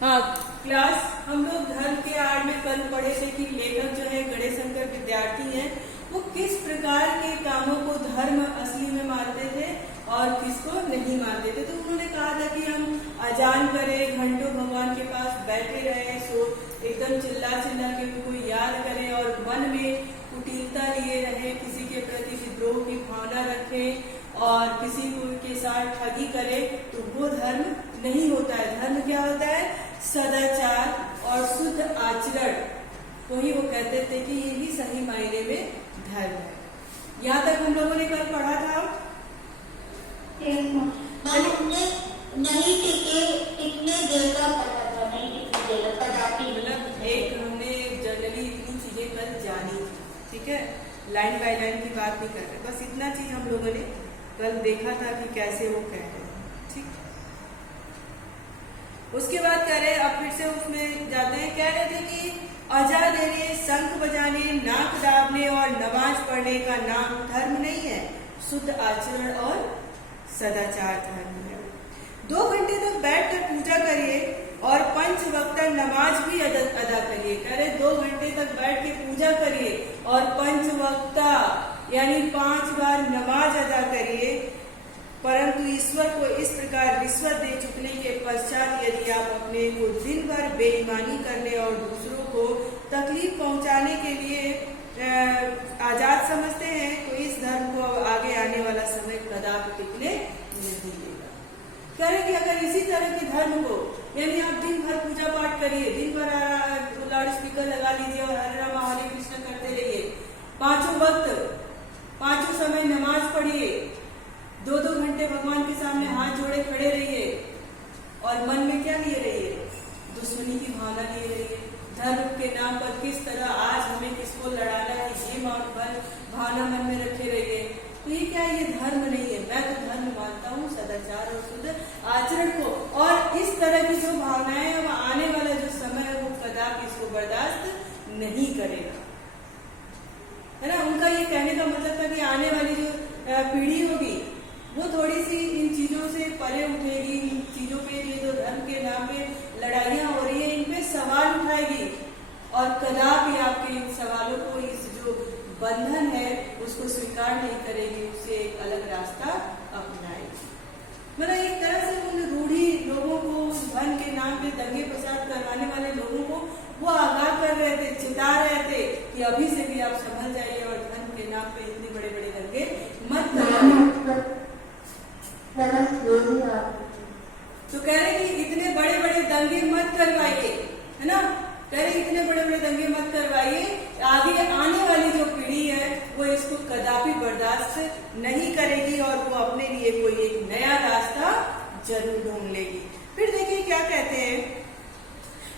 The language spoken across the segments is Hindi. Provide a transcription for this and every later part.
हाँ, क्लास हम लोग धर्म के आड़ में कल पढ़े थे कि लेखक जो है गणेश शंकर विद्यार्थी हैं, वो किस प्रकार के कामों को धर्म असली में मानते थे और किसको नहीं मानते थे। तो उन्होंने कहा था कि हम अजान करें, घंटों भगवान के पास बैठे रहे, सो एकदम चिल्ला चिल्ला के उनको याद करें और मन में कुटिलता लिए रहे, किसी के प्रति विद्रोह की भावना रखें और किसी को के साथ ठगी करे, तो वो धर्म नहीं होता है। धर्म क्या होता है? सदाचार और शुद्ध आचरण को ही वो कहते थे कि यही सही मायने में धर्म है। यहाँ तक हम लोगों ने कल पढ़ा था। नहीं टिके, टिकने देगा पता था, नहीं टिकने देगा कदापि। मतलब एक हमने जनरली इतनी चीजें कल जानी, ठीक है, लाइन बाय लाइन की बात नहीं कर रहे, बस इतना चीज हम लोगों ने कल देखा था कि कैसे वो कह रहे हैं, ठीक। उसके बाद कह रहे, अब फिर से उसमें जाते हैं, कह रहे थे कि अजा देने, शंख बजाने, नाक दाबने और नमाज पढ़ने का नाम धर्म नहीं है, शुद्ध आचरण और सदाचार धर्म है। 2 घंटे तक बैठकर पूजा करिए और पंच वक्त नमाज भी अदा करिए। कह रहे 2 घंटे तक बैठ के पूजा करिए और पंच वक्त यानी 5 बार नमाज अदा करिए, परंतु ईश्वर को इस प्रकार रिश्वत दे चुकने के पश्चात यदि आप अपने को दिन भर बेईमानी करने और दूसरों को तकलीफ पहुंचाने के लिए आजाद समझते हैं, तो इस धर्म को आगे आने वाला समय कदापि टिकने नहीं देगा। कह रहे कि अगर इसी तरह के धर्म को, यानी आप दिन भर पूजा पाठ करिए, दिन भर लाउड स्पीकर लगा लीजिए और हरे राम हरे कृष्ण करते रहिए, 5 वक्त 5 समय नमाज पढ़िए, 2-2 घंटे भगवान के सामने हाथ जोड़े खड़े रहिए और मन में क्या लिए रहिए? दुश्मनी की भावना लिए रहिए। धर्म के नाम पर किस तरह आज हमें किसको लड़ाना है, ये भावना मन में रखे रहिए। तो ये क्या है? ये धर्म नहीं है। मैं तो धर्म मानता हूँ सदाचार और शुद्ध आचरण को, और इस तरह की जो भावनाएं है, आने वाला जो समय है वो कदापि इसको बर्दाश्त नहीं करेगा, है ना। उनका ये कहने का मतलब था कि आने वाली जो पीढ़ी होगी वो थोड़ी सी इन चीजों से परे उठेगी, इन चीजों पे, ये जो धर्म के नाम पे लड़ाइयां हो रही है, इन पे सवाल उठाएगी और कदापि आपके इन सवालों को, इस जो बंधन है उसको स्वीकार नहीं करेगी, उससे एक अलग रास्ता अपनाएगी। मतलब एक तरह से उन रूढ़ी लोगों को, धर्म के नाम पे दंगे फसाद करवाने वाले लोगों को वो आगाह कर रहे थे, चिता रहे थे कि अभी से भी आप संभल जाइए और धर्म के नाम पे इतने बड़े बड़े दंगे मत करवाइए। तो कह रहे कि इतने बड़े बड़े दंगे मत करवाइए, है ना। कह रहे इतने बड़े बड़े दंगे मत करवाइए, आगे आने वाली जो पीढ़ी है वो इसको कदापि बर्दाश्त नहीं करेगी और वो अपने लिए कोई एक नया रास्ता जरूर ढूंढ लेगी। फिर देखिए क्या कहते हैं,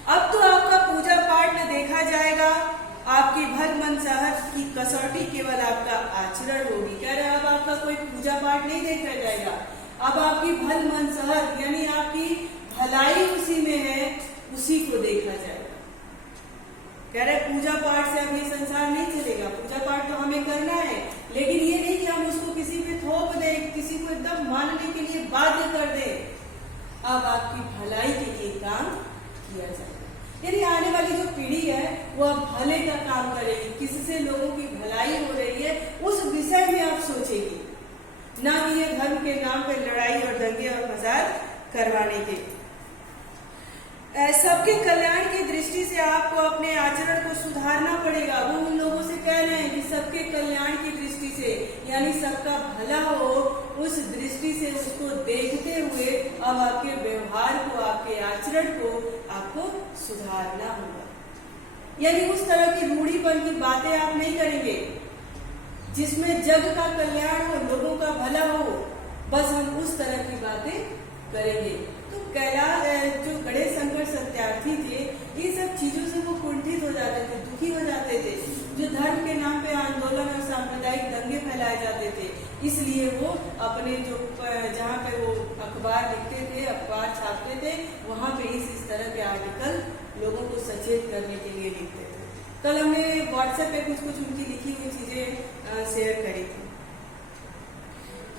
अब तो आपका पूजा पाठ न देखा जाएगा, आपकी भल मनसाहत की कसौटी केवल आपका आचरण होगी। कह रहे अब आपका कोई पूजा पाठ नहीं देखा जाएगा, अब आपकी भल मनसाहत यानी आपकी भलाई उसी में है, उसी को देखा जाएगा। कह रहे पूजा पाठ से अब ये संसार नहीं चलेगा, पूजा पाठ तो हमें करना है, लेकिन ये नहीं कि हम उसको किसी पे थोप दें, किसी को एकदम मानने के लिए बाध्य कर दें। अब आपकी भलाई के लिए काम किया जाएगा, यानी आने वाली जो पीढ़ी है वो अब भले का काम करेगी, किससे लोगों की भलाई हो रही है उस विषय में आप सोचेगी, ना कि ये धर्म के नाम पे लड़ाई और दंगे और फसाद करवाने के। सबके कल्याण की दृष्टि से आपको अपने आचरण को सुधारना पड़ेगा। वो उन लोगों से कह रहे हैं कि सबके कल्याण की दृष्टि से, यानी सबका भला हो, उस दृष्टि से उसको देखते हुए अब आपके व्यवहार को, आपके आचरण को आपको सुधारना होगा। यानी उस तरह की रूढ़ीपन की बातें आप नहीं करेंगे जिसमें जग का कल्याण हो, लोगों का भला हो, बस हम उस तरह की बातें करेंगे। तो कैलाश जो गणेश शंकर सत्यार्थी थे, ये सब चीजों से वो कुंठित हो जाते थे, दुखी हो जाते थे। जो धर्म के नाम पे आंदोलन और सांप्रदायिक दंगे फैलाए जाते थे, इसलिए वो अपने जो जहाँ पे वो अखबार लिखते थे, अखबार छापते थे, वहाँ पे इस तरह के आर्टिकल लोगों को सचेत करने के लिए लिखते थे। कल हमने व्हाट्सएप पे कुछ उनकी लिखी हुई चीजें शेयर करी थी।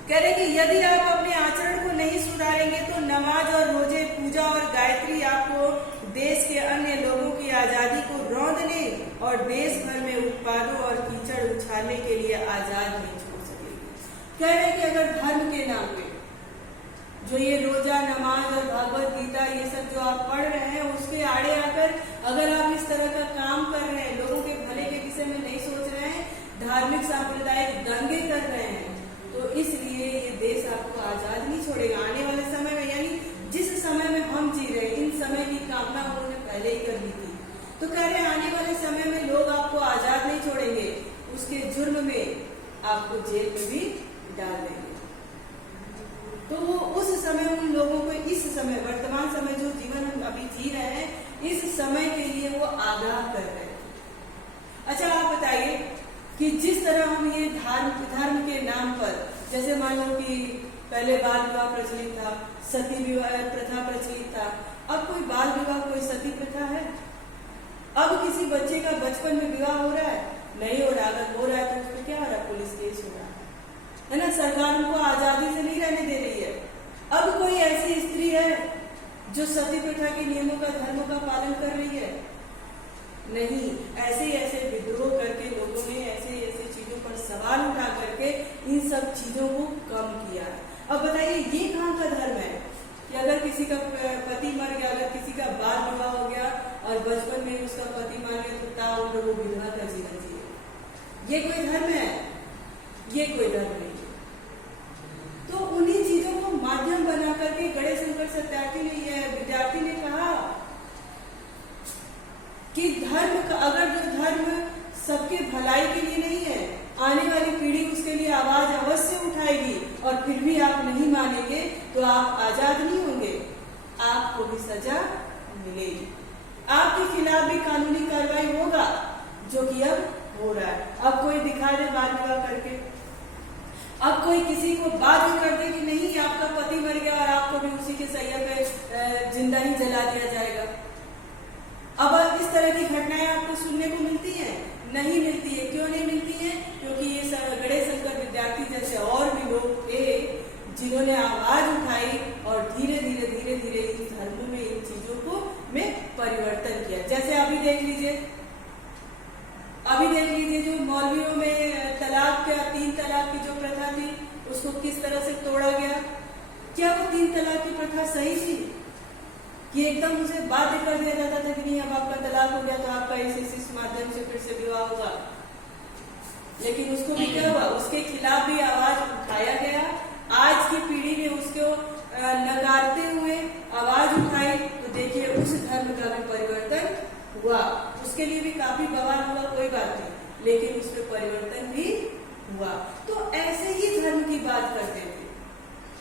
कह रहे कि यदि आप अपने आचरण को नहीं सुधारेंगे तो नमाज और रोजे, पूजा और गायत्री आपको और देश भर में उत्पादों और कीचड़ उछालने के लिए आजाद नहीं छोड़ सकेगी। कह रहे हैं कि अगर धर्म के नाम पे जो ये रोजा, नमाज और भगवत गीता ये सब जो आप पढ़ रहे हैं, उसके आड़े आकर अगर आप इस तरह का काम कर रहे हैं, लोगों के भले के विषय में नहीं सोच रहे हैं, धार्मिक सांप्रदायिक दंगे कर रहे हैं, तो इसलिए ये देश आपको आजाद नहीं छोड़ेगा। आने वाले समय में, यानी जिस समय में हम जी रहे हैं, इन समय की कामना उन्होंने पहले ही कर ली थी। तो कह रहे हैं आने वाले समय में लोग आपको आजाद नहीं छोड़ेंगे, उसके जुर्म में आपको जेल में भी डाल देंगे। तो वो उस समय उन लोगों को इस समय, वर्तमान समय जो जीवन हम अभी जी रहे हैं, इस समय के लिए वो आगाह कर रहे हैं। अच्छा, आप बताइए कि जिस तरह हम ये धर्म के नाम पर, जैसे मान लो कि पहले बाल विवाह प्रचलित था, सती विवाह प्रथा प्रचलित था, अब कोई बाल विवाह, कोई सती प्रथा है? अब किसी बच्चे का बचपन में विवाह हो रहा है? नहीं हो रहा। अगर हो रहा है तो उस पर क्या हो रहा है? पुलिस केस हो रहा है ना। सरकार उनको आजादी से नहीं रहने दे रही है। अब कोई ऐसी स्त्री है जो सती प्रथा के नियमों का, धर्मों का पालन कर रही है? नहीं। ऐसे ऐसे विद्रोह करके लोगों ने ऐसे ऐसे चीजों पर सवाल उठा करके इन सब चीजों को कम किया है। अब बताइए ये कहाँ का धर्म है कि अगर किसी का पति मर गया, अगर किसी का बाल विवाह हो गया और बचपन में उसका पति मर गया तो ताऊ वो विधवा का जीवन जिए? ये कोई धर्म है? ये कोई धर्म नहीं। तो उन्हीं चीजों को माध्यम बना करके गणेश शंकर विद्यार्थी ने कहा कि धर्म का, अगर जो धर्म सबके भलाई के लिए नहीं है, आने वाली पीढ़ी उसके लिए आवाज अवश्य उठाएगी और फिर भी आप नहीं मानेंगे तो आप आजाद नहीं होंगे, आपको भी सजा मिलेगी, आपके खिलाफ भी कानूनी कार्रवाई होगा, जो कि अब हो रहा है। अब कोई दिखा दे बाल विवाह करके, अब कोई किसी को बाध्य कर दे कि नहीं आपका पति मर गया और आपको भी उसी के सैया पे जिंदा ही जला दिया जाएगा। अब इस तरह की घटनाएं आपको सुनने को मिलती हैं? नहीं मिलती है। क्यों नहीं मिलती है? क्योंकि ये गणेश शंकर विद्यार्थी जैसे और भी लोग थे जिन्होंने आवाज उठाई और धीरे धीरे धीरे धीरे इन धर्मों में, इन चीजों को में परिवर्तन किया। जैसे अभी देख लीजिए जो मौलवियों में तलाक का, 3 तलाक की जो प्रथा थी, उसको किस तरह से तोड़ा गया। क्या वो 3 तलाक की प्रथा सही थी कि एकदम उसे बाध्य कर दिया जाता था कि नहीं अब आपका तलाक हो गया तो आपका इस माध्यम से फिर से विवाह होगा? लेकिन उसको भी क्या हुआ, उसके खिलाफ भी आवाज उठाया गया। आज की पीढ़ी ने उसको नकारते हुए आवाज उठाई, तो देखिए उस धर्म का भी परिवर्तन हुआ। उसके लिए भी काफी बवाल हुआ, कोई बात नहीं, लेकिन उसमें परिवर्तन भी हुआ। तो ऐसे ही धर्म की बात करते थे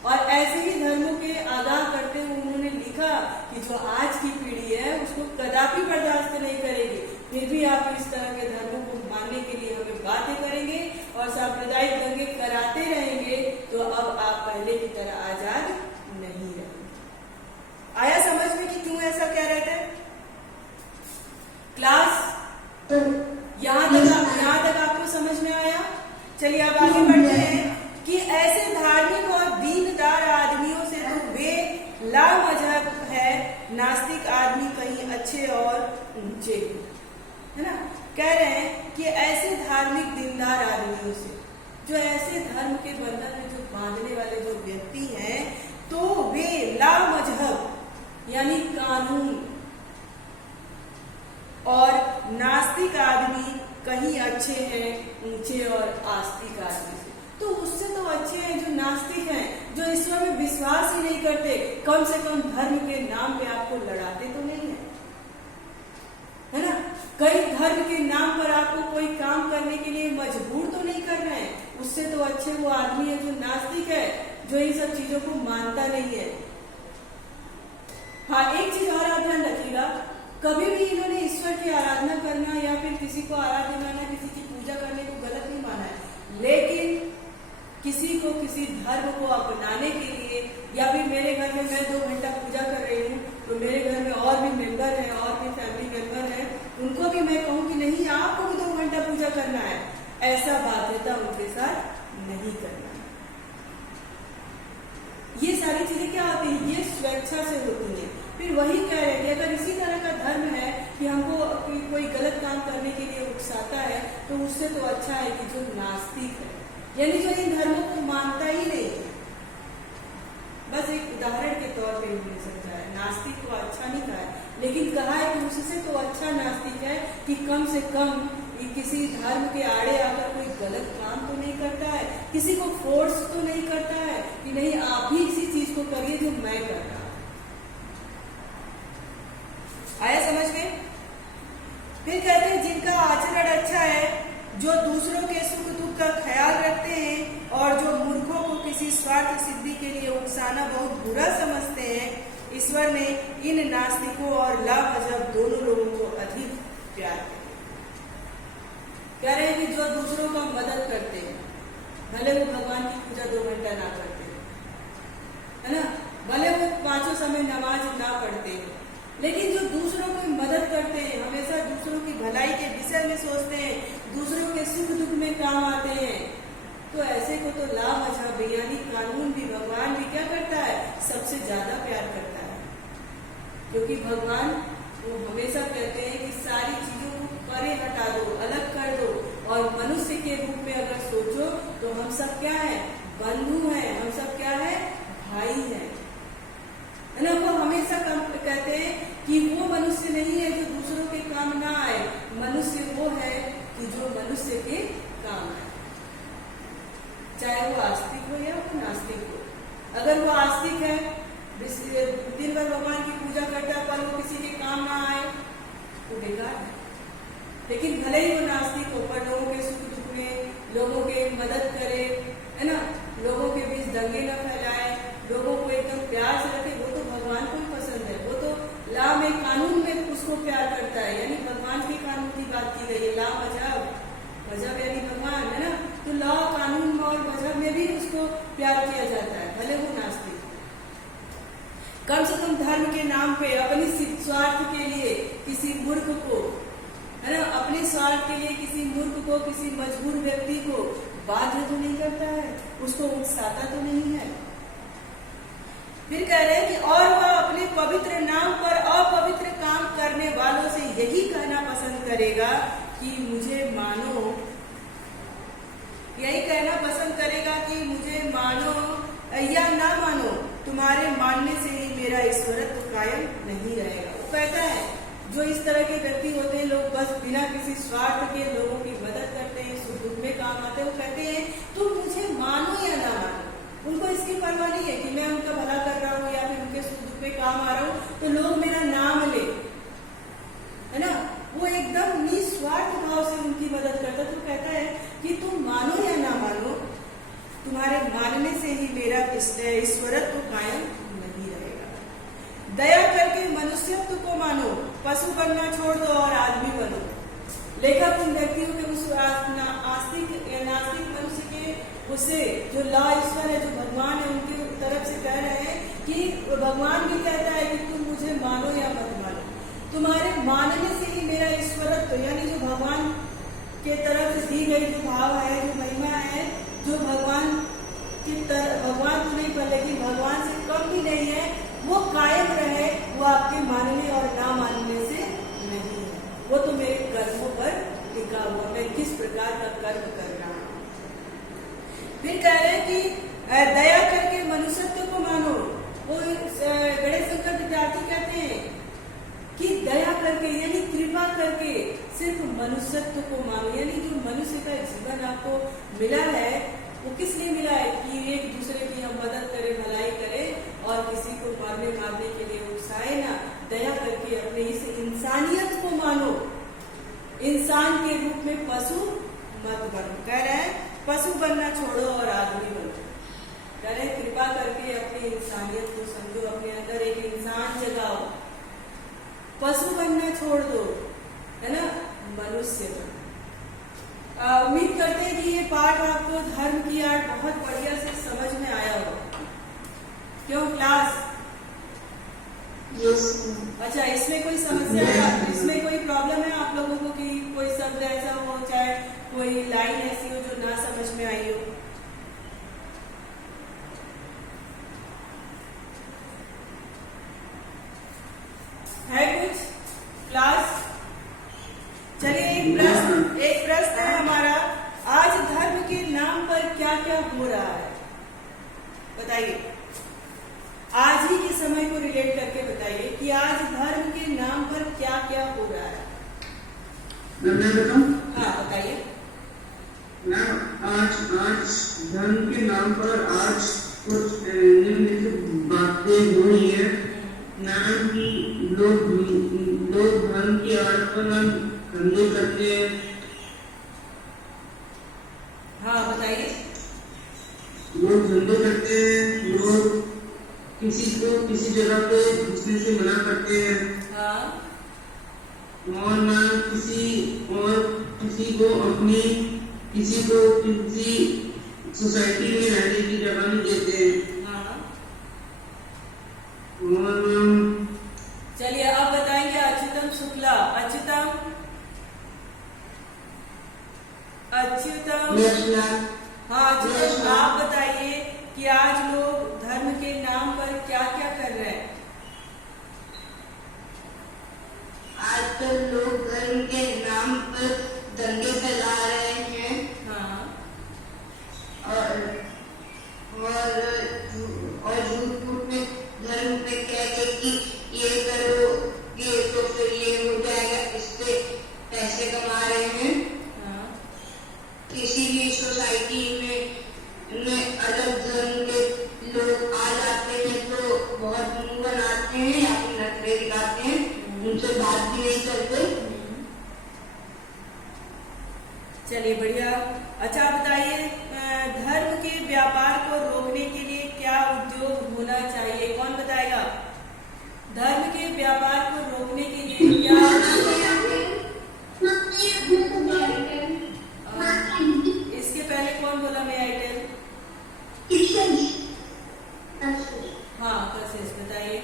और ऐसे ही धर्मों के आगाह करते हुए उन्होंने लिखा कि जो आज की पीढ़ी है उसको कदापि बर्दाश्त नहीं करेगी, फिर भी आप इस तरह के धर्मों को मानने के लिए हमें बातें करेंगे और सांप्रदायिक दंगे कराते रहेंगे, तो अब आप पहले की तरह आजाद नहीं रहेंगे। आया समझ में कि क्यों ऐसा कह रहे थे? क्लास यहाँ तक आपको समझ में आया? चलिए अब आगे बढ़ते हैं कि ऐसे धार्मिक और दीनदार आदमियों से तो वे लामजहब है, नास्तिक आदमी कहीं अच्छे और ऊंचे, है ना। कह रहे हैं कि ऐसे धार्मिक दीनदार आदमियों से, जो ऐसे धर्म के बंधन में जो बांधने वाले जो व्यक्ति हैं, तो वे लामजहब यानी कानून और नास्तिक आदमी कहीं अच्छे हैं, ऊंचे और आस्तिक आदमी से। तो उससे तो अच्छे हैं जो नास्तिक हैं, जो ईश्वर में विश्वास ही नहीं करते, कम से कम धर्म के नाम पे आपको लड़ाते तो नहीं है ना। कई धर्म के नाम पर आपको कोई काम करने के लिए मजबूर तो नहीं कर रहे हैं। उससे तो अच्छे वो आदमी है जो नास्तिक है, जो इन सब चीजों को मानता नहीं है। हाँ, एक चीज और आप ध्यान रखिएगा, कभी भी इन्होंने ईश्वर की आराधना करना या फिर किसी को आराध्य माना, किसी की पूजा करने को गलत नहीं माना है, लेकिन किसी को किसी धर्म को अपनाने के लिए, या फिर मेरे घर में मैं 2 घंटा पूजा कर रही हूँ तो मेरे घर में और भी मेंबर हैं, और भी फैमिली मेंबर हैं, उनको भी मैं कहूँ कि नहीं आपको भी 2 घंटा पूजा करना है, ऐसा बाध्यता उनके साथ नहीं करना। ये सारी चीजें क्या होती है, ये स्वेच्छा से होती है। फिर वही कह रहे हैं कि अगर इसी तरह का धर्म है कि हमको कोई गलत काम करने के लिए तो उससे तो अच्छा है कि जो नास्तिक है, यानी जो इन धर्मों को मानता ही नहीं है। बस एक उदाहरण के तौर पे उन्होंने समझा है। नास्तिक को अच्छा नहीं कहा है, लेकिन कहा है कि उससे तो अच्छा नास्तिक है कि कम से कम किसी धर्म के आड़े आकर कोई गलत काम तो नहीं करता है, किसी को फोर्स तो नहीं करता है कि नहीं आप भी इसी चीज को करिए जो मैं कर रहा हूं। आया समझ में? फिर कहते हैं जिनका आचरण अच्छा है, जो दूसरों के सुख दुख का ख्याल रखते हैं और जो मूर्खों को किसी स्वार्थ सिद्धि के लिए उकसाना बहुत बुरा समझते हैं, ईश्वर ने इन नास्तिकों और लामजहब दोनों लोगों को अधिक प्यार किया। कह रहे हैं कि जो दूसरों का मदद करते हैं, भले वो भगवान की पूजा 2 घंटा ना करते है ना, भले वो 5 समय नमाज ना पढ़ते, लेकिन जो दूसरों की मदद करते हैं, हमेशा दूसरों की भलाई के विषय में सोचते हैं, दूसरों के सुख दुख में काम आते हैं, तो ऐसे को तो लामजहब यानी कानून भी, भगवान भी क्या करता है? सबसे ज्यादा प्यार करता है। क्योंकि भगवान वो हमेशा कहते हैं कि सारी चीजों को परे हटा दो, अलग कर दो, और मनुष्य के रूप में अगर सोचो तो हम सब क्या है? बंधु हैं, हम सब क्या है? भाई हैं, है ना। वो हमेशा कहते हैं कि वो मनुष्य नहीं है जो दूसरों के काम ना आए, मनुष्य वो है कि जो मनुष्य के काम आए, चाहे वो आस्तिक हो या वो नास्तिक हो। अगर वो आस्तिक है, दिन भर भगवान की पूजा करता है, पर वो किसी के काम ना आए तो बेकार है। लेकिन भले ही वो नास्तिक हो, पर लोगों के सुख दुख में लोगों के मदद करे, है ना, लोगों के बीच दंगे न फैलाए, लोगों को एकदम प्यार से रखे, वो तो भगवान को ही पसंद है। वो तो ला में कानून में उसको प्यार करता है, यानी भगवान के कानून की बात की गई है। ला मजहब, मजहब यानी भगवान, है ना, तो ला कानून और मजहब में भी उसको प्यार किया जाता है, भले वो नास्तिक। कम से कम धर्म के नाम पे अपनी स्वार्थ के लिए किसी मूर्ख को, है ना, अपने स्वार्थ के लिए किसी मूर्ख को, किसी मजबूर व्यक्ति को बाध्य तो नहीं करता है, उसको उकसाता तो नहीं है। फिर कह रहे हैं कि और वह अपने पवित्र नाम पर अपवित्र काम करने वालों से यही कहना पसंद करेगा कि मुझे मानो, यही कहना पसंद करेगा कि मुझे मानो या ना मानो, तुम्हारे मानने से ही मेरा ईश्वरत्व कायम नहीं रहेगा। वो कहता है जो इस तरह के व्यक्ति होते हैं, लोग बस बिना किसी स्वार्थ के लोगों की मदद करते हैं, सुख दुख में काम आते हैं, वो कहते हैं तुम मुझे मानो या ना मानो, उनको इसकी परवाह नहीं है कि मैं उनका भला कर रहा हूँ या फिर उनके सुख दुख में काम आ रहा हूँ तो लोग मेरा नाम ले, है ना। वो एकदम निस्वार्थ भाव से उनकी मदद करता। तो कहता है कि तुम मानो या ना मानो, तुम्हारे मानने से ही मेरा ईश्वरत्व कायम नहीं रहेगा। दया करके मनुष्यत्व को मानो, पशु बनना छोड़ दो और आदमी बनो। लेखक उन व्यक्तियों के उस आस्तिक या नास्तिक मनुष्य के उससे जो ला ईश्वर है, जो भगवान है, उनकी तरफ से कह रहे हैं कि भगवान भी कहता है कि तुम मुझे मानो या मत मानो, तुम्हारे मानने से ही मेरा ईश्वरत्व, यानी जो भगवान के तरफ से दी गई जो भाव है, जो महिमा है, जो भगवान की तरह, भगवान तो नहीं पर लेकिन भगवान से कम भी नहीं है, वो कायम रहे। वो आपके मानने और ना मानने से नहीं है, वो तो मेरे कर्मों पर टिका हुआ, मैं किस प्रकार का कर्म कर रहा हूँ। फिर कह रहे हैं कि दया करके मनुष्यत्व को मानो। वो गणेश शंकर विद्यार्थी कहते हैं कि दया करके यानी कृपा करके सिर्फ मनुष्यत्व को मानो, यानी जो मनुष्य का जीवन आपको मिला है वो किस लिए मिला है कि एक दूसरे की हम मदद करें, भलाई करें और किसी को मारने के लिए उकसाए ना। दया करके अपने इस इंसानियत को मानो, इंसान के रूप में पशु मत बनो। कह रहे हैं पशु बनना छोड़ो और आदमी बनो। कह रहे हैं कृपा करके अपनी इंसानियत को समझो, अपने अंदर एक इंसान जगाओ, पशु बनना छोड़ दो, है ना, मनुष्य बनो। उम्मीद करते हैं कि ये पाठ आपको धर्म की आर्ट बहुत बढ़िया से समझ में आया होगा। क्यों क्लास? यस। अच्छा, इसमें कोई समस्या है, इसमें कोई प्रॉब्लम है आप लोगों को कि कोई शब्द ऐसा हो, चाहे कोई लाइन ऐसी हो जो ना समझ में आई हो? है कुछ क्लास? चलिए एक प्रश्न है हमारा। क्या हो रहा है, बताइए। आज ही के समय को रिलेट करके बताइए कि आज धर्म के नाम पर क्या क्या हो रहा है। मैं बताऊं? हाँ बताइए। आज धर्म के नाम पर आज कुछ निम्नलिखित बातें हो रही है। नाम की लोग धर्म की आड़ पर धंधे करते हैं। हाँ बताइए। लोग धंधे करते हैं, लोग किसी को किसी जगह पे घुसने से मना करते हैं। हाँ। और ना किसी को किसी सोसाइटी में रहने की जगह नहीं देते हैं। हाँ। और चलिए अब बताएंगे अच्युतम शुक्ला। अच्युतम हाँ अच्युतम आप बताइए कि आज लोग धर्म के नाम पर क्या क्या कर रहे हैं। आजकल लोग धर्म के नाम पर दंगे फैला रहे हैं। हाँ। और झूठ में धर्म पे कह के कि ये करो ये तो फिर ये हो जाएगा, इससे पैसे कमा रहे हैं। हाँ। किसी भी सोसाइटी में अलग धर्म के लोग आ जाते हैं तो बहुत मुंह बनाते हैं या फिर नखरे दिखाते हैं, उनसे बात भी नहीं करते। चलिए बढ़िया। अच्छा बताइए धर्म के व्यापार को रोकने के लिए क्या उद्योग होना चाहिए, कौन बताएगा। धर्म के व्यापार को रोकने के लिए क्या इसके पहले कौन बोला मैं आइटल। हाँ कशिश बताइए।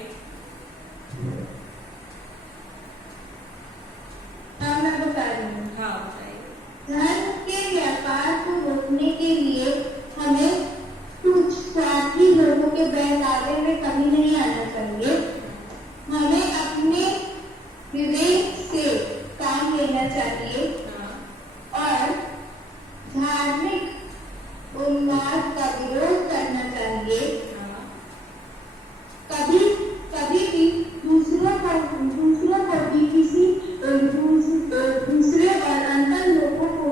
मैं बता रही हूँ। हाँ बताइए। धर्म के व्यापार को रोकने के लिए हमें कुछ स्वार्थी लोगों के बहकावे में कमी नहीं आना चाहिए। हमें अपने विवेक से काम लेना चाहिए और धार्मिक उन्माद का विरोध करना चाहिए। कभी भी दूसरों को भी किसी दूसरे और अंतर लोगों को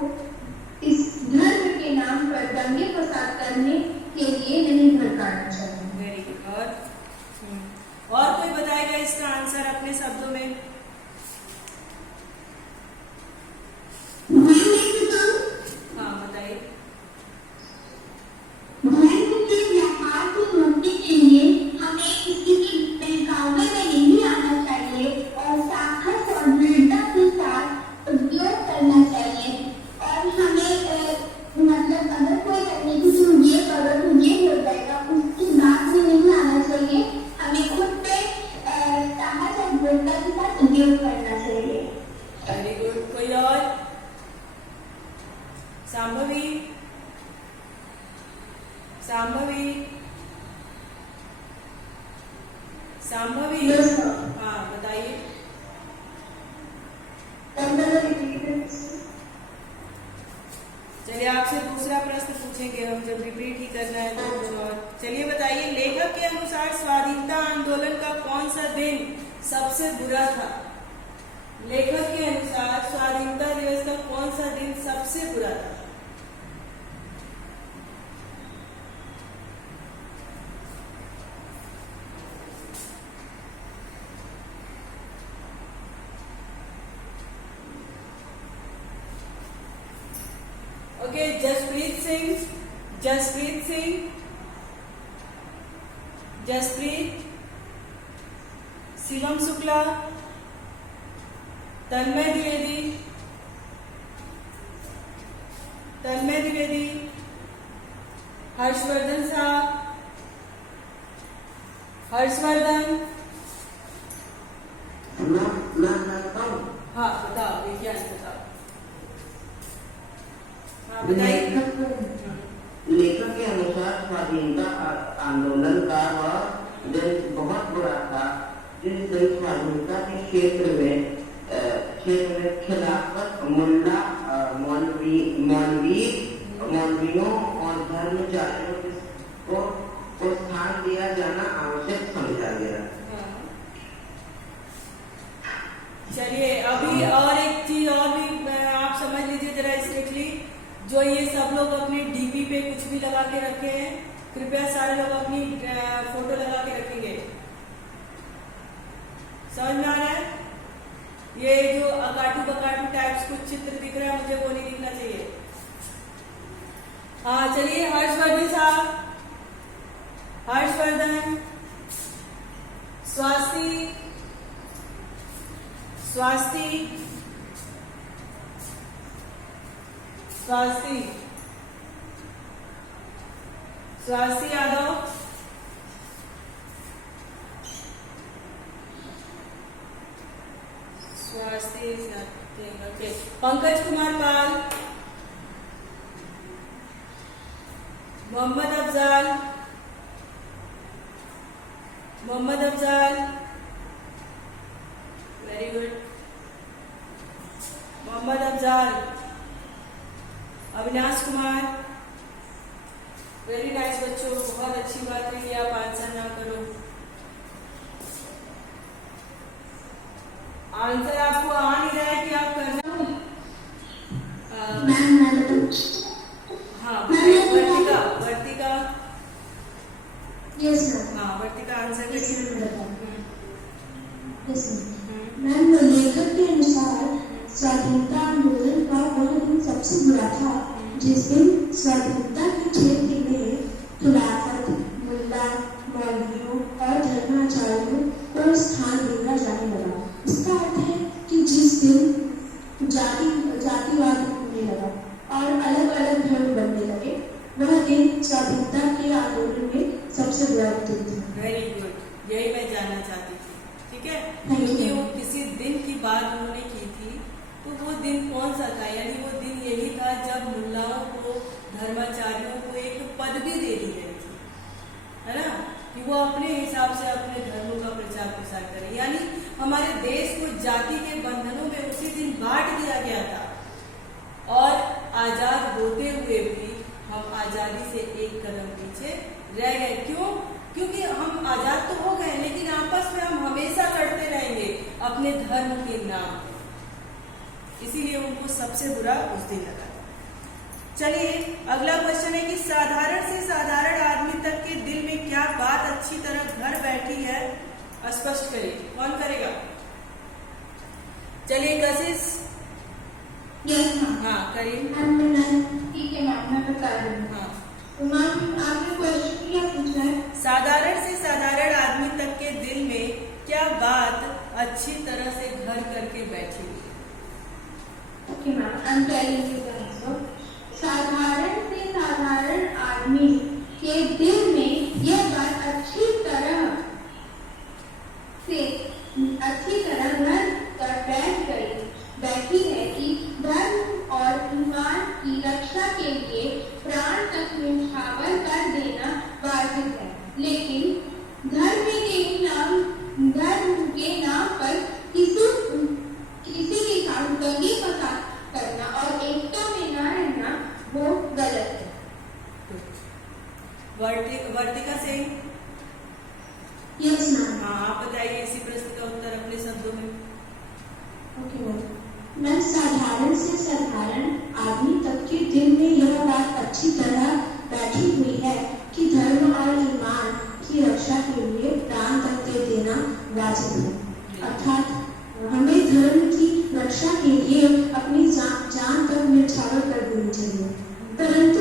इस धर्म के नाम पर दंगे फसाद करने के लिए नहीं भड़काना चाहिए। Very good. और कोई बताएगा इसका आंसर अपने शब्दों में। हाँ बताइए। धर्म के व्यापार को रोकने के लिए हमें किसी के बहकावे में नहीं आना चाहिए और साहस और दृढ़ता के साथ उद्योग करना चाहिए। और हमें मतलब अगर कोई करने की तुम ये करो तो ये हो जाएगा, उसकी बात में नहीं आना चाहिए। हमें खुद पे साहस और दृढ़ता के साथ उद्योग करना चाहिए। Very good. कोई और। सांभवी हाँ बताइए। चलिए आपसे दूसरा प्रश्न पूछेंगे हम, जब रिपीट ही करना है तो कुछ और। चलिए बताइए लेखक के अनुसार स्वाधीनता आंदोलन का कौन सा दिन सबसे बुरा था। लेखक के अनुसार स्वाधीनता दिवस का कौन सा दिन सबसे बुरा था। ओके जसप्रीत, शिवम शुक्ला, तन्मय द्विवेदी, हर्षवर्धन साहब, हाँ बताओ विज्ञान बताओ। हाँ बताइए। लेखक के अनुसार स्वाधीनता आंदोलन का वह दिन बहुत बुरा था जिस दिन स्वाधीनता के क्षेत्र में खिलाफत, मुल्ला, मौलवी मौलवियों और धर्मचारियों को स्थान दिया जाना आवश्यक समझा गया। हाँ। चलिए अभी और एक चीज और भी आप समझ लीजिए जरा स्ट्रिक्टली। जो ये सब लोग अपने डीपी पे कुछ भी लगा के रखे हैं, कृपया सारे लोग अपनी फोटो लगा के रखेंगे। समझ में आ रहा है? ये जो अकाटू बकाटू टाइप्स कुछ चित्र दिख रहा है, मुझे वो नहीं दिखना चाहिए। हाँ चलिए, हर्षवर्धन साहब, Harshvardhan, Swasti, Swasti, Swasti, Swasti Yadav, Swasti, okay, Pankaj Kumar Pal, Mohammad Afzal, Mohammad Afzal, very good, Mohammad Afzal, Avinash Kumar, very nice बच्चों, बहुत अच्छी बात है कि आप आंसर ना करो। आंसर आपको आ नहीं रहा है कि आप करना। हाँ वर्तिका, वर्तिका, यस मैम। हाँ वर्तिका आंसर करिए। मैम, लेखक के अनुसार स्वाधीनता आंदोलन का वह दिन सबसे बुरा था जिस दिन स्वाधीनता के क्षेत्र में खिलाफत, मुल्ला, मौलवियों और धर्माचार्यों को स्थान दिया जाने लगा। इसका अर्थ है कि जिस दिन जातिवाद होने लगा और अलग अलग धर्म बनने लगे, वह दिन स्वाधीनता के आंदोलन में सबसे बुरा दिन था। वेरी गुड, यही मैं जानना चाहती थी। ठीक है, Thank you. क्योंकि वो किसी दिन की बात उन्होंने की थी, तो वो दिन कौन सा था? यानी वो दिन यही था जब मुल्लाओं को, धर्माचार्यों को एक पदवी दे दी गई थी, है ना, कि वो अपने हिसाब से अपने धर्मों का प्रचार प्रसार करें। यानी हमारे देश को जाति के बंधनों में उसी दिन बांट दिया गया था और आजाद होते हुए भी हम आजादी से एक कदम पीछे रह गए। क्यों? क्योंकि हम आजाद तो हो गए, लेकिन आपस में हम हमेशा लड़ते रहेंगे अपने धर्म के नाम पे। इसीलिए उनको सबसे बुरा उस दिन लगा। चलिए अगला क्वेश्चन है कि साधारण से साधारण आदमी तक के दिल में क्या बात अच्छी तरह घर बैठी है, स्पष्ट करिए। कौन करेगा? चलिए कशिश। Yes ma'am. हाँ करीम। ठीक है मैम, मैं बता रही हूँ। हाँ, तो मैम आपने क्वेश्चन क्या पूछा है? साधारण से साधारण आदमी तक के दिल में क्या बात अच्छी तरह से घर करके बैठी हुई? Okay ma'am, I am telling you the answer. साधारण से साधारण आदमी के दिल में यह बात अच्छी तरह घर कर बैठी है कि धर्म और ईमान की रक्षा के लिए प्राण तक न्यौछावर कर देना वाजिब है, लेकिन धर्म के नाम पर किसी के साथ दंगे फसाद करना और एकता में न रहना वो गलत है। वर्तिका सिंह। Yes ma'am. हाँ आप बताइए इसी प्रश्न का उत्तर अपने शब्दों में। Okay ma'am. मैं साधारण से साधारण आदमी तक के दिल में यह बात अच्छी तरह बैठी हुई है कि धर्म और ईमान की रक्षा के लिए प्राण तक दे देना वाजिब है, अर्थात हमें धर्म की रक्षा के लिए अपनी जान तक न्यौछावर कर देनी चाहिए। परंतु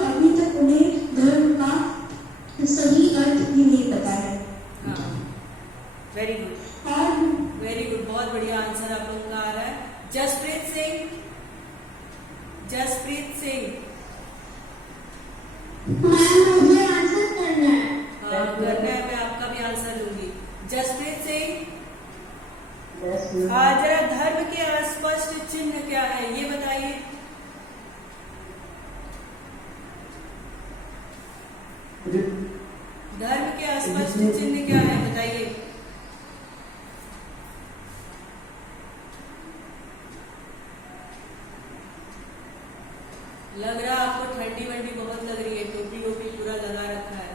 अभी तक उन्हें धर्म का सही अर्थ भी नहीं पता है। वेरी गुड, वेरी गुड, बहुत बढ़िया आंसर आप लोगों का आ रहा है। जसप्रीत सिंह। जसप्रीत सिंह। मुझे आंसर करना है। हाँ करना है, मैं आपका भी आंसर दूंगी। जसप्रीत सिंह, जरा धर्म के अस्पष्ट चिन्ह क्या है ये बताइए। धर्म के अस्पष्ट चिन्ह क्या है बताइए। लग रहा आपको ठंडी वंडी बहुत लग रही है, टोपी वोपी पूरा लगा रखा है।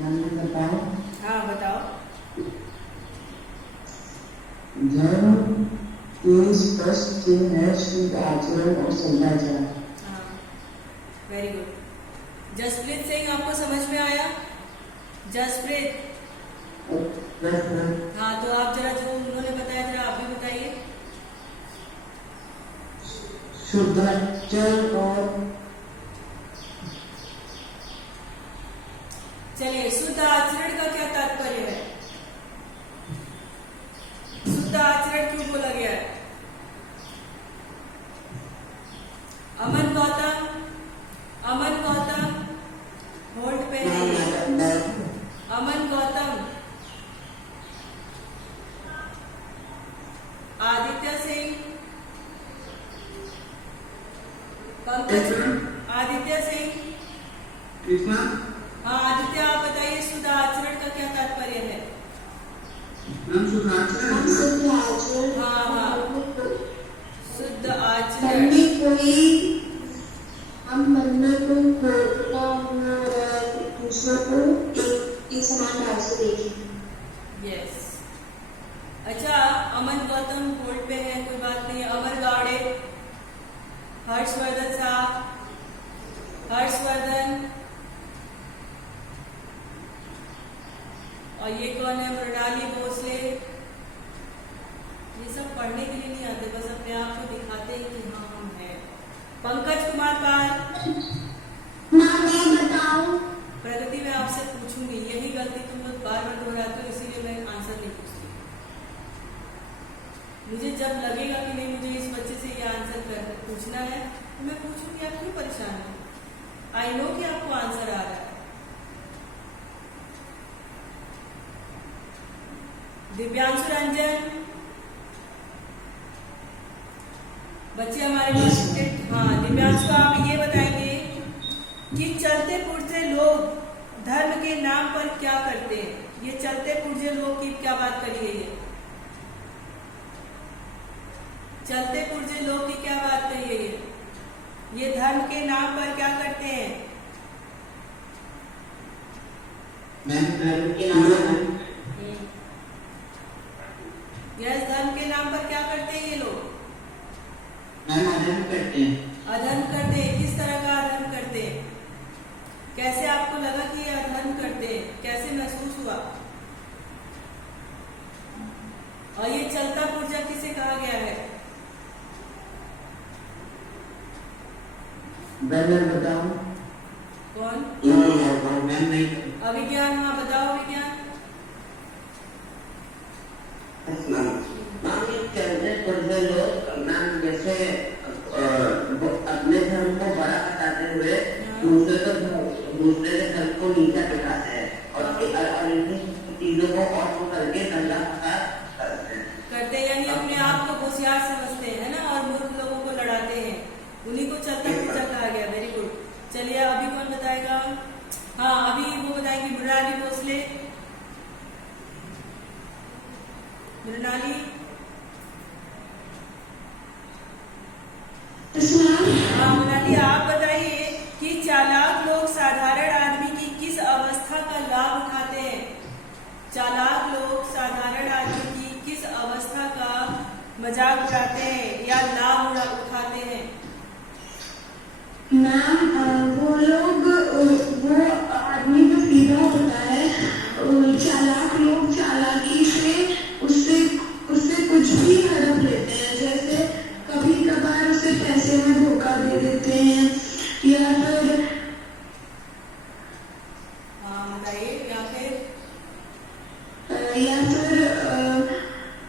मैंने बताओ हाँ बताओ। धर्म के स्पष्ट चिन्ह है शुद्ध आचरण और सदाचार। हाँ वेरी गुड। जसप्रीत सिंह आपको समझ में आया? जसप्रीत, हाँ तो आप जरा जो उन्होंने बताया जरा आप भी बताइए। शुद्धाचरण और चलिए, शुद्ध आचरण का क्या तात्पर्य है? शुद्ध आचरण क्यों बोला गया है? अमन गौतम, अमन गौतम होल्ड पे है। अमन गौतम, आदित्य सिंह, पंकज, आदित्य सिंह, कितना हाँ आदित्य आप बताइए शुद्ध आचरण का क्या तात्पर्य है? हम शुद्धाचरण हाँ हाँ, शुद्ध आचरण। हमने कोई हम बनना को खोलना और दूसरों को एक समान भाव से देखें। यस। अच्छा, अमन गौतम होल्ड पे है, कोई बात नहीं। अमर गावड़े, हर्षवर्धन साहब, हर्षवर्धन, और ये कौन है? मृणाली भोसले। ये सब पढ़ने के लिए नहीं आते, बस अपने आप को दिखाते हैं कि हाँ हम हैं। पंकज कुमार पाल, माँ मैं बताऊं? प्रगति में आपसे पूछूंगी, यही गलती तुम लोग बार बार दोहराते हो, इसीलिए मैं आंसर नहीं पूछती। मुझे जब लगेगा कि नहीं मुझे इस बच्चे से ये आंसर पूछना है तो मैं पूछूंगी, आप क्यों परेशान हो? आई नो कि आपको आंसर आ रहा है। दिव्यांशु रंजन, बच्चे हमारे पास। हाँ दिव्यांशु, आप ये बताएंगे कि चलते पुरजे लोग धर्म के नाम पर क्या करते हैं? ये चलते पुरजे लोग की क्या बात करी है? चलते पुरजे लोग की क्या बात कही है? ये धर्म के नाम पर क्या करते हैं? मैं धर्म के नाम पर यस, धर्म के नाम पर क्या करते हैं ये लोग? मैम अधर्म करते हैं। अधर्म करते हैं। किस तरह का अधर्म करते हैं? कैसे आपको लगा कि ये अधर्म करते हैं? कैसे महसूस हुआ? और ये चलता पुर्जा किसे कहा गया है? मैं बताऊं? कौन? मैम नहीं। अभिज्ञान, हाँ बताओ अभिज्ञान। मैम ये चलते पुरजे लोग मैम जैसे अपने धर्म को बड़ा बताते हुए दूसरे के धर्म को नीचा दिखाते हैं और इनकी चीजों को और वो करके दंगा करते हैं, यानी अपने आप को होशियार समझते हैं ना, और मूर्ख लोगों को लड़ाते हैं, उन्हीं को चलता पुर्जा कहा गया। Very good. चलिए अभी कौन बताएगा? हाँ अभी वो बताएंगे मृणाली भोसले। मृणाली, हाँ मृणाली आप बताइए कि चालाक लोग साधारण आदमी की किस अवस्था का लाभ उठाते हैं? चालाक लोग साधारण आदमी की किस अवस्था का मजाक उड़ाते हैं या लाभ उठाते हैं? मैम वो लोग वो आदमी जो सीधा होता है, चालाक लोग चालाकी से उससे कुछ भी हड़प लेते हैं। जैसे कभी कभार उसे पैसे में धोखा दे देते हैं या फिर हाँ बताइए। या फिर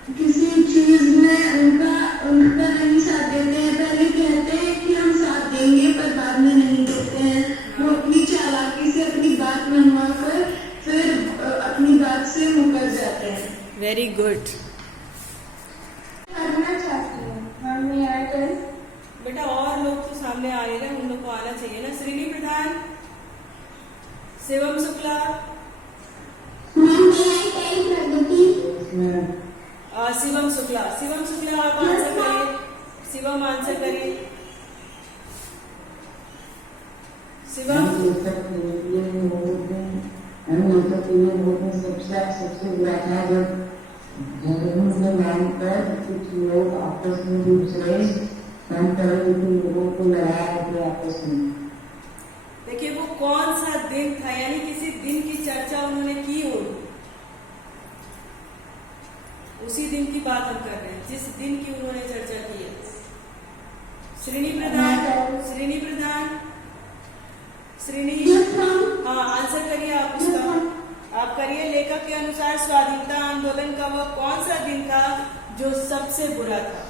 किसी चीज में उनका नहीं साथ देते हैं। पहले कहते हैं कि हम साथ देंगे पर बाद में नहीं देते हैं। वो अपनी चालाकी से अपनी बात मनवा कर फिर अपनी बात से मुकर जाते हैं। Very good. करना चाहती हूँ मैं आकर बेटा और लोग तो सामने आ रहे हैं, उन लोग को आना चाहिए ना। श्रीनी प्रधान, शिवम शुक्ला, शिवम शुक्ला, शिवम शुक्ला आप आंसर करिए। शिवम हम नेता के लिए लोगों सबसे बुरा था जब धर्म के नाम पर कुछ लोग आपस में दूसरे कम पढ़े लिखे लोगों को लड़ाया थे आपस में। देखिए वो कौन सा दिन था, यानी किसी दिन की चर्चा उन्होंने की हो, उसी दिन की बात हम कर रहे हैं जिस दिन की उन्होंने चर्चा की है। श्रेणी प्रधान हाँ आंसर करिए आप उसका, आप करिए। लेखक के अनुसार स्वाधीनता आंदोलन का वह कौन सा दिन था जो सबसे बुरा था?